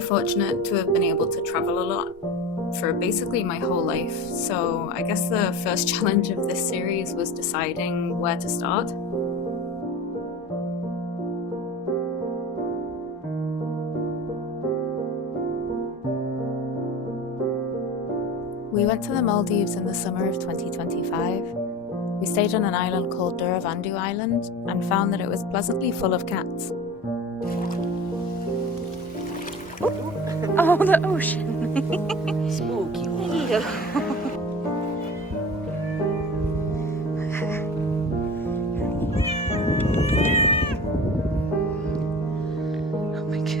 really fortunate to have been able to travel a lot for basically my whole life. So I guess the first challenge of this series was deciding where to start. We went to the Maldives in the summer of 2025. We stayed on an island called Duravandu Island and found that it was pleasantly full of cats. Oh, the ocean. Spooky. Oh my god.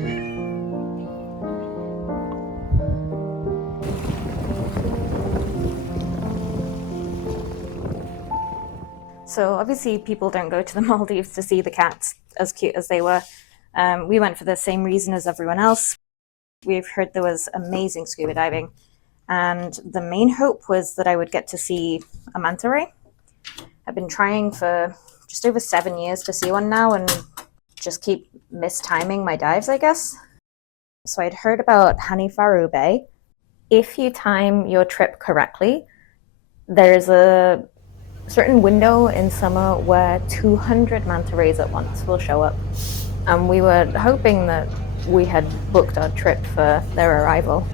So obviously people don't go to the Maldives to see the cats, as cute as they were. We went for the same reason as everyone else. We've heard there was amazing scuba diving, and the main hope was that I would get to see a manta ray. I've been trying for just over 7 years to see one now and just keep mistiming my dives, I guess. So I'd heard about Hanifaru Bay. If you time your trip correctly, there's a certain window in summer where 200 manta rays at once will show up. And we were hoping that we had booked our trip for their arrival.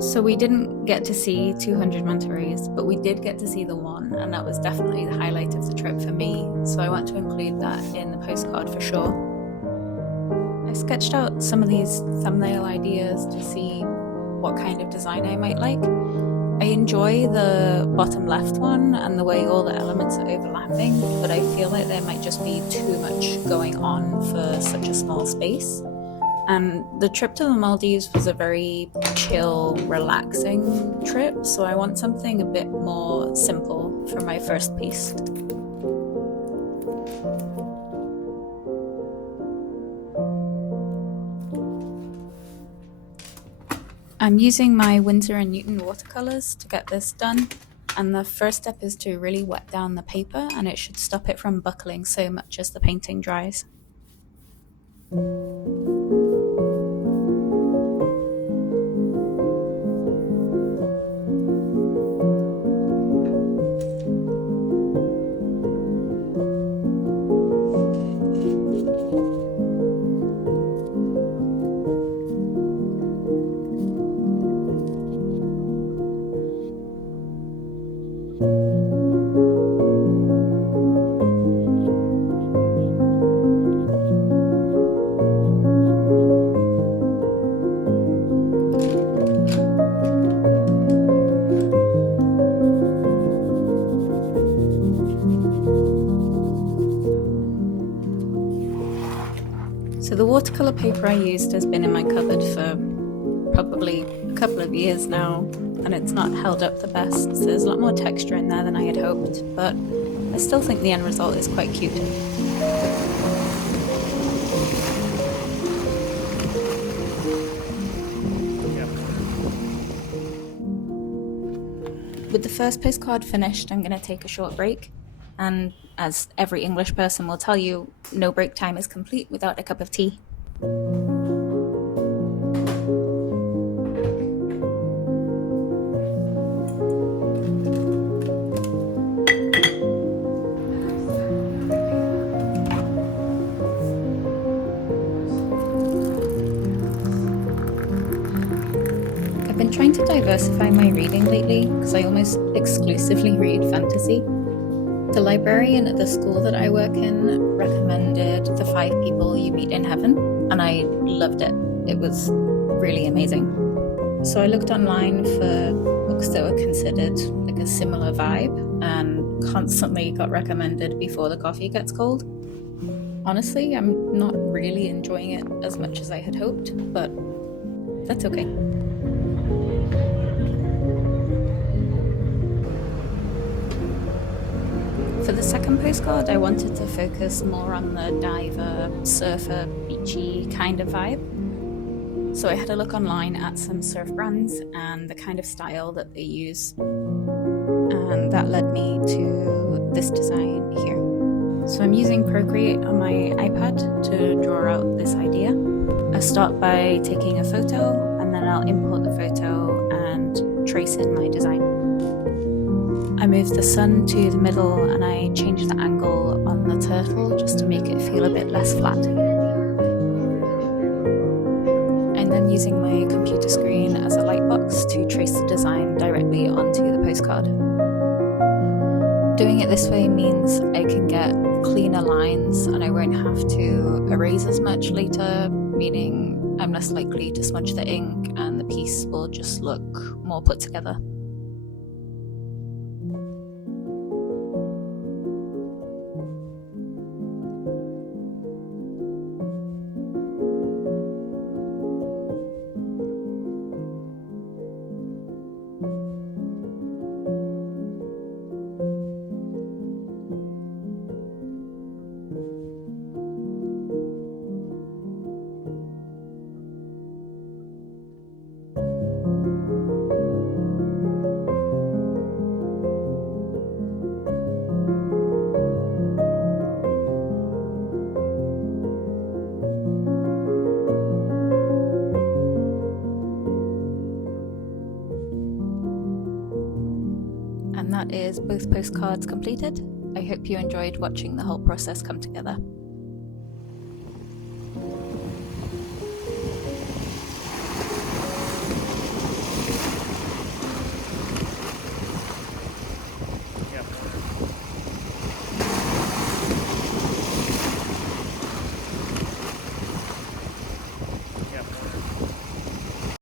So we didn't get to see 200 manta rays, but we did get to see the one, and that was definitely the highlight of the trip for me, so I want to include that in the postcard for sure. I sketched out some of these thumbnail ideas to see what kind of design I might like. I enjoy the bottom left one and the way all the elements are overlapping, but I feel like there might just be too much going on for such a small space. And the trip to the Maldives was a very chill, relaxing trip, so I want something a bit more simple for my first piece. I'm using my Windsor Newton watercolours to get this done, and the first step is to really wet down the paper, and it should stop it from buckling so much as the painting dries. So the watercolour paper I used has been in my cupboard for probably a couple of years now, and it's not held up the best, so there's a lot more texture in there than I had hoped, but I still think the end result is quite cute. With the first postcard finished, I'm going to take a short break. And as every English person will tell you, no break time is complete without a cup of tea. I've been trying to diversify my reading lately because I almost exclusively read fantasy. The librarian at the school that I work in recommended The 5 People You Meet in Heaven, and I loved it. It was really amazing. So I looked online for books that were considered like a similar vibe and constantly got recommended Before the Coffee Gets Cold. Honestly, I'm not really enjoying it as much as I had hoped, but that's okay. For the second postcard, I wanted to focus more on the diver, surfer, beachy kind of vibe. So I had a look online at some surf brands and the kind of style that they use. And that led me to this design here. So I'm using Procreate on my iPad to draw out this idea. I start by taking a photo and then I'll import the photo and trace in my design. I move the sun to the middle and I change the angle on the turtle just to make it feel a bit less flat. I'm then using my computer screen as a lightbox to trace the design directly onto the postcard. Doing it this way means I can get cleaner lines and I won't have to erase as much later, meaning I'm less likely to smudge the ink and the piece will just look more put together. And that is both postcards completed. I hope you enjoyed watching the whole process come together.